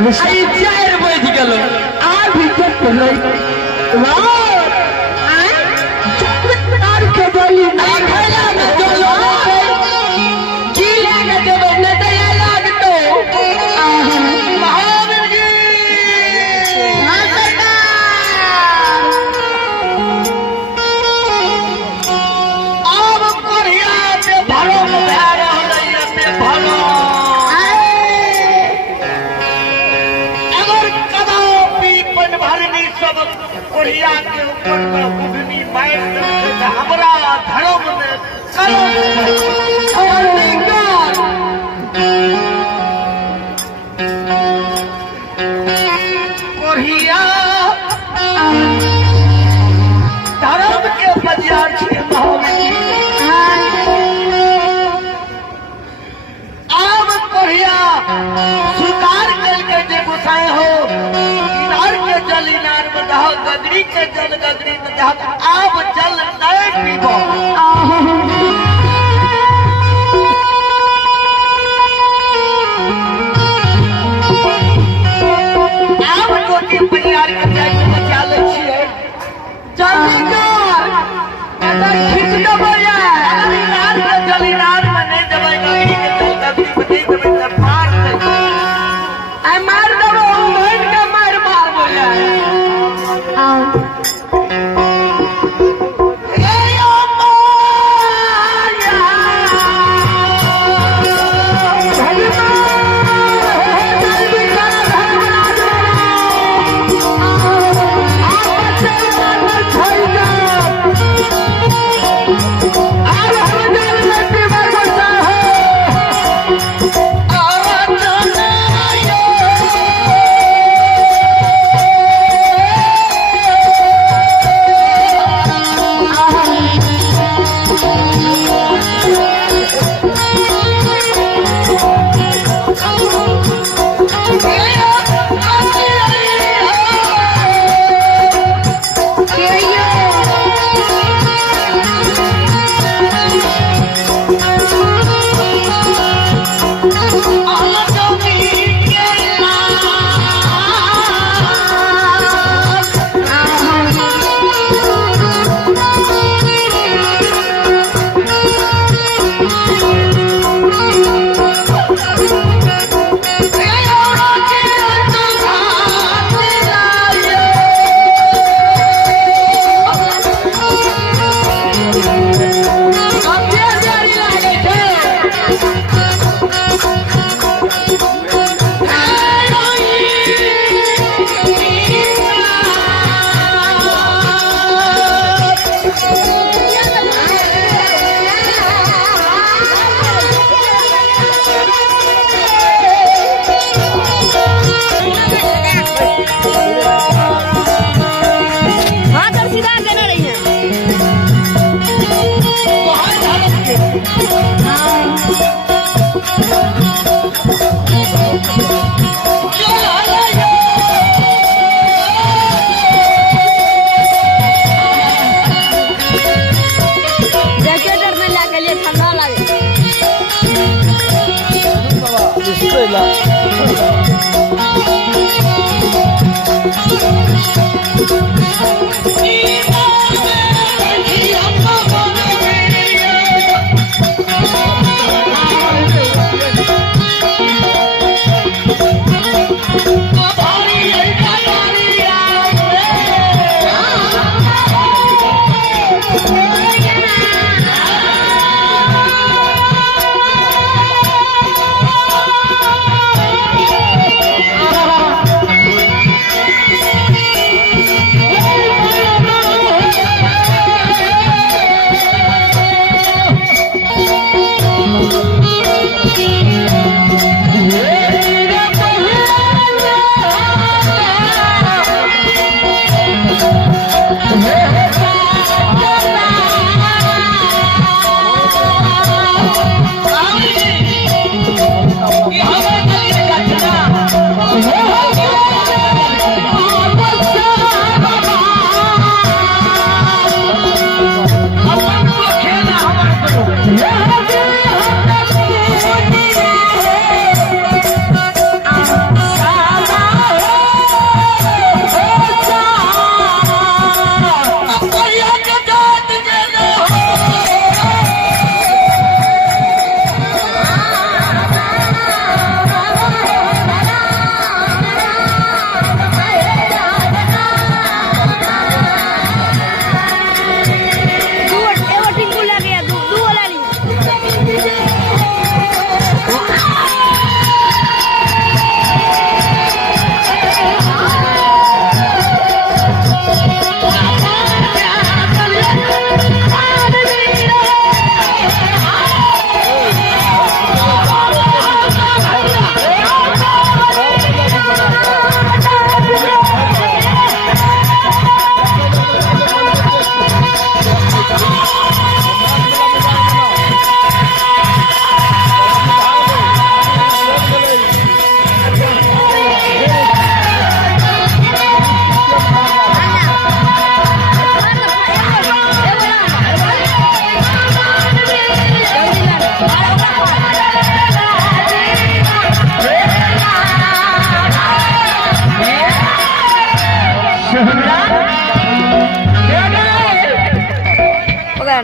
आई 4 बज गेलो आ भी तक नहीं वाह आई तार के बोली नहीं खैला में चलो की लागे देबे न दया लागतो महावीर जी हां सरकार अब कोरिया पे भालो भा रहलै पे भालो कोरिया के ऊपर में उठनी माइल से हमरा धर्म में कलम कोरिया धर्म के बाजार छे अब कोरिया स्वीकार करके जे गुसाए हो जलिनार में दह गगरी के जल गगरी में दह आप जल नहीं पीबो आप कोटी परिवार के जाय के बचा ले छिए जल्दी कर एता खींच देबो यार जलिनार में नहीं देबै गगरी के जल गगरी में नहीं देबै त फाड़ दे आई मार देबो भैन के मार बोला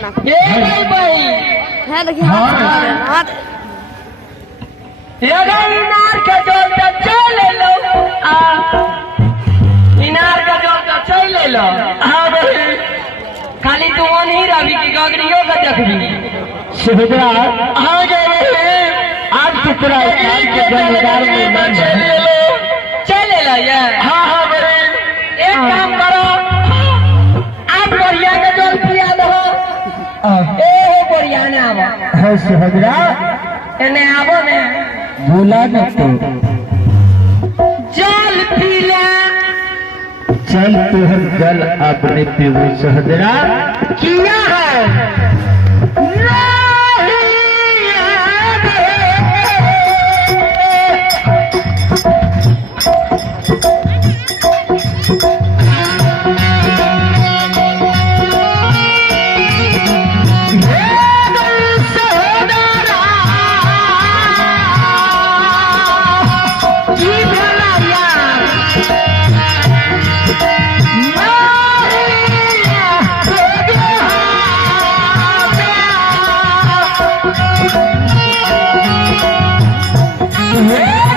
ए भाई है देखिए हाथ ये इनार के जोल तो चल लो इनार का जोल तो चल ले लो हाँ भाई खाली तू वो नहीं रवि की गगड़ियों का जख्मी सुभद्रा हाँ गए आज की पूरा इस्लाम के जन्मदार में मन चले लो ये हाँ हाँ भाई एक काम करो आप बढ़िया का जोल पिया दो ए बढ़िया ने आवो है सुभद्रा एने आवो ने भूला न तो जल पी ले चल तू हम जल अपने पीऊ सुभद्रा किया है Yeah!